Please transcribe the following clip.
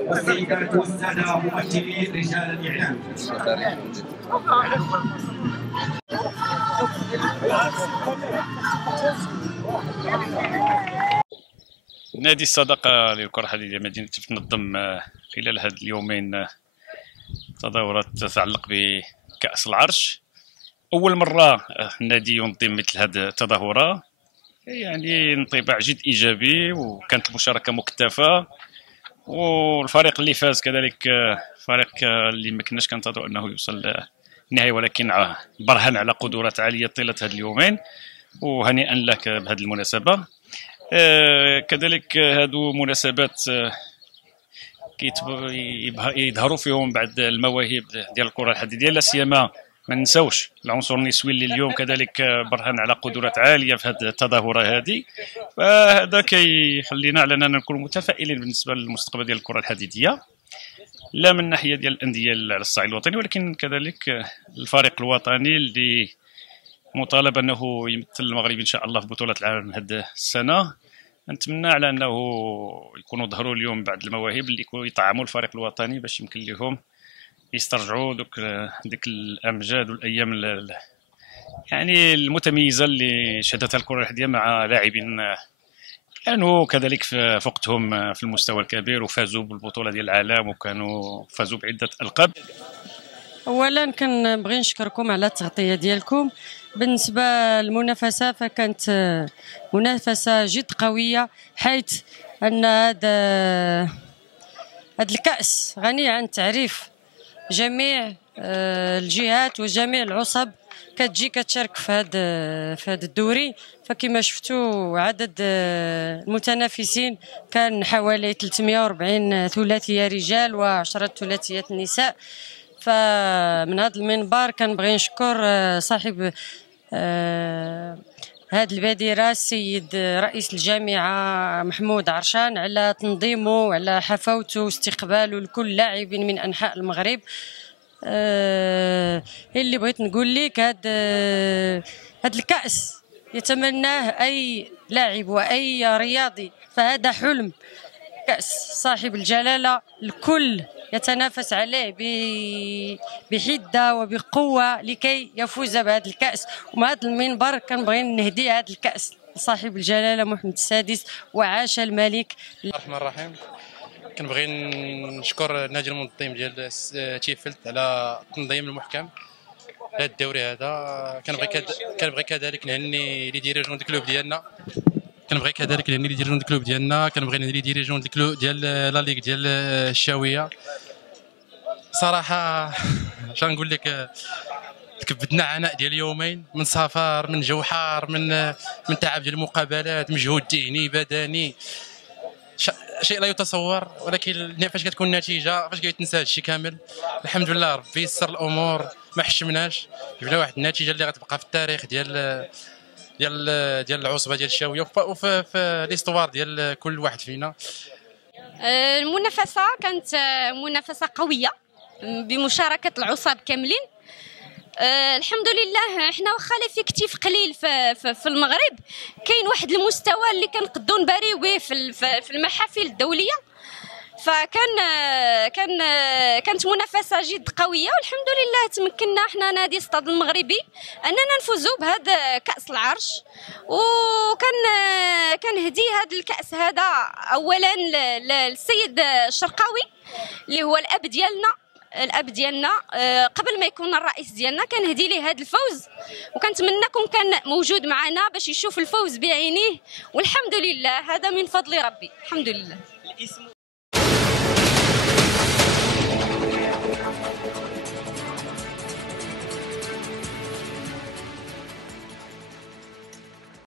والسيدات والسادة ممثلي رجال الإعلام. نادي الصداقة للكرة الحديدية مدينة تيف تنظم خلال هاد اليومين تظاهرات تتعلق بكأس العرش. أول مرة النادي ينظم مثل هاد التظاهرة، يعني انطباع جد إيجابي، وكانت المشاركة مكثفة. والفريق اللي فاز كذلك فريق اللي ما كناش كنتظروا أنه يوصل النهائي، ولكن برهن على قدرات عالية طيلة هاد اليومين، وهنيئا لك بهذه المناسبة. كذلك هادو مناسبات يظهروا فيهم بعض المواهب ديال الكره الحديديه، لا سيما ما ننساوش العنصر النسوي اللي اليوم كذلك برهن على قدرات عاليه في هذه التظاهره هذه. فهذا كيخلينا على اننا نكون متفائلين بالنسبه للمستقبل ديال الكره الحديديه، لا من ناحيه ديال الانديه على الصعيد الوطني، ولكن كذلك الفريق الوطني اللي مطالب انه يمثل المغرب ان شاء الله في بطوله العالم هذه السنه. نتمنى على انه يكونوا ظهروا اليوم بعض المواهب اللي يطعموا الفريق الوطني باش يمكن لهم يسترجعوا ديك الامجاد والايام يعني المتميزه اللي شهدتها الكره الحديديه مع لاعبين كانوا كذلك في وقتهم في المستوى الكبير وفازوا بالبطوله ديال العالم وكانوا فازوا بعده القاب. اولا كنبغي نشكركم على التغطيه ديالكم. بالنسبه للمنافسه فكانت منافسه جد قويه، حيث ان هذا الكاس غني عن تعريف جميع الجهات وجميع العصب كتجي كتشارك في هذا الدوري. فكما شفتوا عدد المتنافسين كان حوالي 340 ثلاثيه رجال و10 ثلاثيات نساء. فمن هذا المنبر كنبغي نشكر صاحب هذه البادرة السيد رئيس الجامعة محمود عرشان على تنظيمه وعلى حفاوته واستقباله لكل لاعب من أنحاء المغرب. اللي بغيت نقول لك هذا الكأس يتمناه أي لاعب وأي رياضي، فهذا حلم كأس صاحب الجلالة الكل يتنافس عليه بحده وبقوه لكي يفوز بهذا الكاس. ومع هذا المنبر كنبغي نهدي هذا الكاس لصاحب الجلاله محمد السادس وعاش الملك. الرحمن الرحيم. كنبغي نشكر النادي المنظم ديال تيفلت على التنظيم المحكم لهذا الدوري هذا. كنبغي كذلك نهني لي ديريجون ديال الكلوب ديالنا، كنبغي نهني لي ديريجون ديال لا ليغ ديال الشاويه. صراحه اش نقول لك، كبدنا عناء ديال يومين من سفر، من جو حار، من تعب ديال المقابلات، مجهود ذهني بدني، شيء لا يتصور. ولكن فاش كتكون النتيجه، فاش كيتنسى هذا الشيء كامل. الحمد لله ربي يسر الامور، ما حشمناش، جبنا واحد النتيجه اللي غتبقى في التاريخ ديال العصبه ديال الشاويه وفي ليستوار ديال كل واحد فينا. المنافسه كانت منافسه قويه بمشاركه العصاب كاملين. الحمد لله حنا واخا ليفيكتيف قليل في المغرب، كاين واحد المستوى اللي كنقدو نباريو به في المحافل الدوليه. كانت منافسه جد قويه، والحمد لله تمكنا حنا نادي الصداد المغربي اننا نفوزوا بهذا كاس العرش. كنهدي هذا الكاس هذا اولا للسيد الشرقاوي اللي هو الاب ديالنا قبل ما يكون الرئيس ديالنا. كنهدي ليه هذا الفوز، وكنتمنىكم كان موجود معنا باش يشوف الفوز بعينيه، والحمد لله هذا من فضل ربي. الحمد لله.